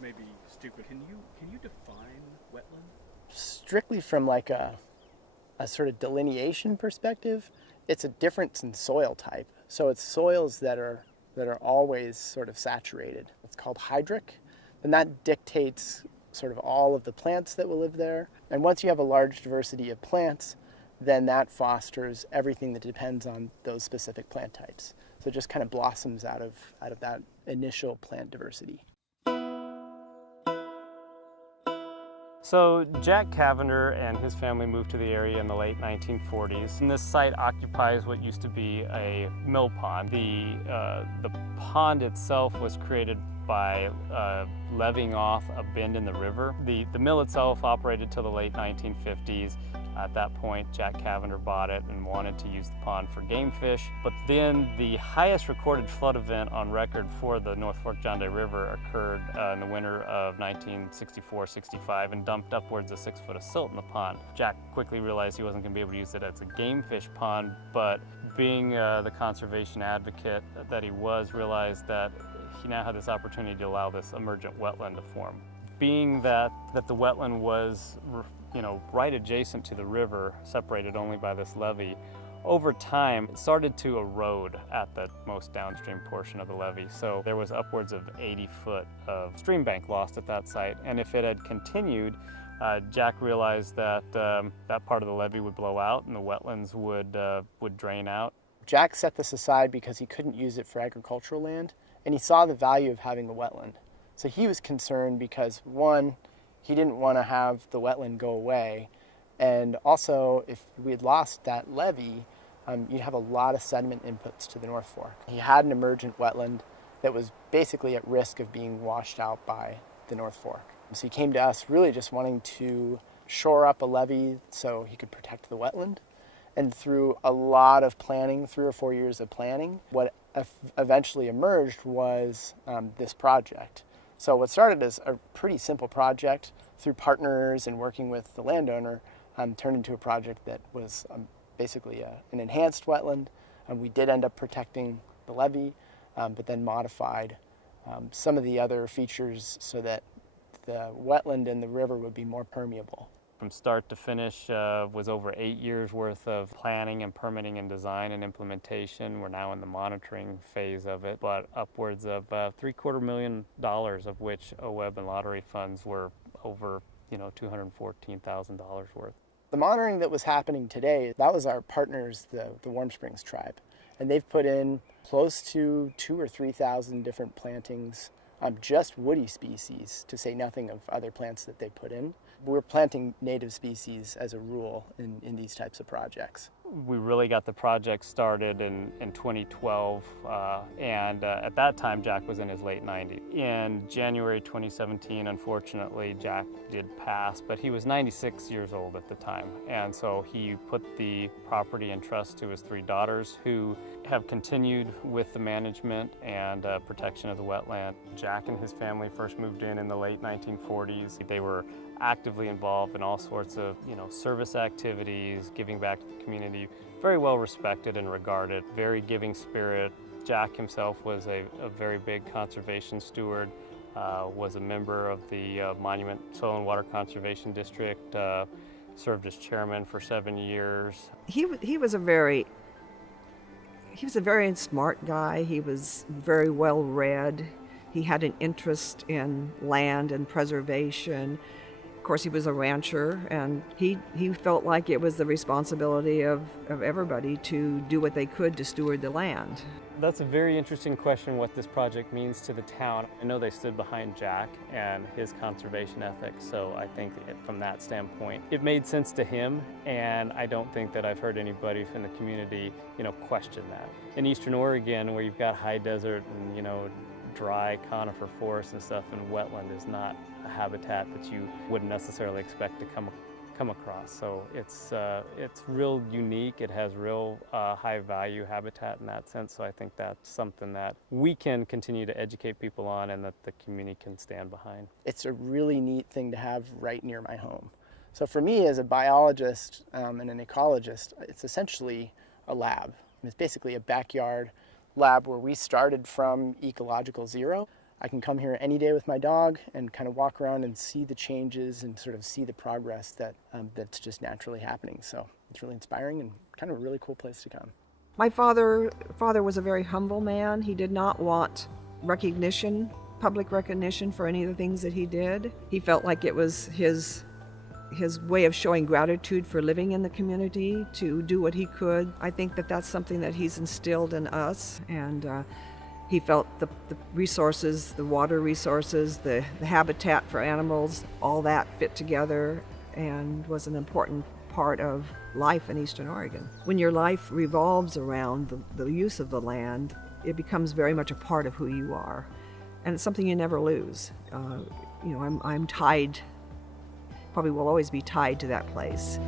may be stupid. Can you define wetland? Strictly from like a sort of delineation perspective, it's a difference in soil type. So it's soils that are always sort of saturated. It's called hydric, and that dictates sort of all of the plants that will live there. And once you have a large diversity of plants, then that fosters everything that depends on those specific plant types. So it just kind of blossoms out of that initial plant diversity. So Jack Cavender and his family moved to the area in the late 1940s, and this site occupies what used to be a mill pond. The pond itself was created by leveeing off a bend in the river. The mill itself operated till the late 1950s. At that point, Jack Cavender bought it and wanted to use the pond for game fish. But then the highest recorded flood event on record for the North Fork John Day River occurred in the winter of 1964-65 and dumped upwards of 6 foot of silt in the pond. Jack quickly realized he wasn't going to be able to use it as a game fish pond, but being the conservation advocate that he was, realized that he now had this opportunity to allow this emergent wetland to form. Being that the wetland was right adjacent to the river, separated only by this levee, over time it started to erode at the most downstream portion of the levee. So there was upwards of 80 foot of stream bank lost at that site. And if it had continued, Jack realized that that part of the levee would blow out and the wetlands would drain out. Jack set this aside because he couldn't use it for agricultural land, and he saw the value of having the wetland. So he was concerned because, one, he didn't want to have the wetland go away, and also if we had lost that levee, you'd have a lot of sediment inputs to the North Fork. He had an emergent wetland that was basically at risk of being washed out by the North Fork. So he came to us really just wanting to shore up a levee so he could protect the wetland. And through a lot of planning, 3 or 4 years of planning, what eventually emerged was this project. So what started as a pretty simple project, through partners and working with the landowner, turned into a project that was basically an enhanced wetland. We did end up protecting the levee, but then modified some of the other features so that the wetland and the river would be more permeable. From start to finish was over 8 years worth of planning and permitting and design and implementation. We're now in the monitoring phase of it, but upwards of $750,000 of which OWEB and lottery funds were over $214,000 worth. The monitoring that was happening today, that was our partners, the Warm Springs tribe. And they've put in close to 2,000 or 3,000 different plantings, just woody species, to say nothing of other plants that they put in. We're planting native species as a rule in these types of projects. We really got the project started in 2012, and at that time Jack was in his late 90s. In January 2017, unfortunately, Jack did pass, but he was 96 years old at the time, and so he put the property in trust to his 3 daughters, who have continued with the management and protection of the wetland. Jack and his family first moved in the late 1940s. They were actively involved in all sorts of service activities, giving back to the community. Very well respected and regarded, very giving spirit. Jack himself was a very big conservation steward, was a member of the Monument Soil and Water Conservation District, served as chairman for 7 years. He was a very smart guy. He was very well read. He had an interest in land and preservation. Of course, he was a rancher, and he felt like it was the responsibility of everybody to do what they could to steward the land. That's a very interesting question, what this project means to the town. I know they stood behind Jack and his conservation ethics, so I think from that standpoint, it made sense to him, and I don't think that I've heard anybody from the community, question that. In Eastern Oregon, where you've got high desert and, dry conifer forest and stuff, and wetland is not a habitat that you wouldn't necessarily expect to come across. So it's real unique. It has real high value habitat in that sense. So I think that's something that we can continue to educate people on and that the community can stand behind. It's a really neat thing to have right near my home. So for me as a biologist and an ecologist, it's essentially a lab. It's basically a backyard lab where we started from ecological zero. I can come here any day with my dog and kind of walk around and see the changes and sort of see the progress that's just naturally happening. So it's really inspiring and kind of a really cool place to come. My father was a very humble man. He did not want recognition, public recognition for any of the things that he did. He felt like it was his way of showing gratitude for living in the community, to do what he could. I think that that's something that he's instilled in us, and he felt the resources, the water resources, the habitat for animals, all that fit together and was an important part of life in Eastern Oregon. When your life revolves around the use of the land, it becomes very much a part of who you are, and it's something you never lose. I'm tied, probably will always be tied to that place.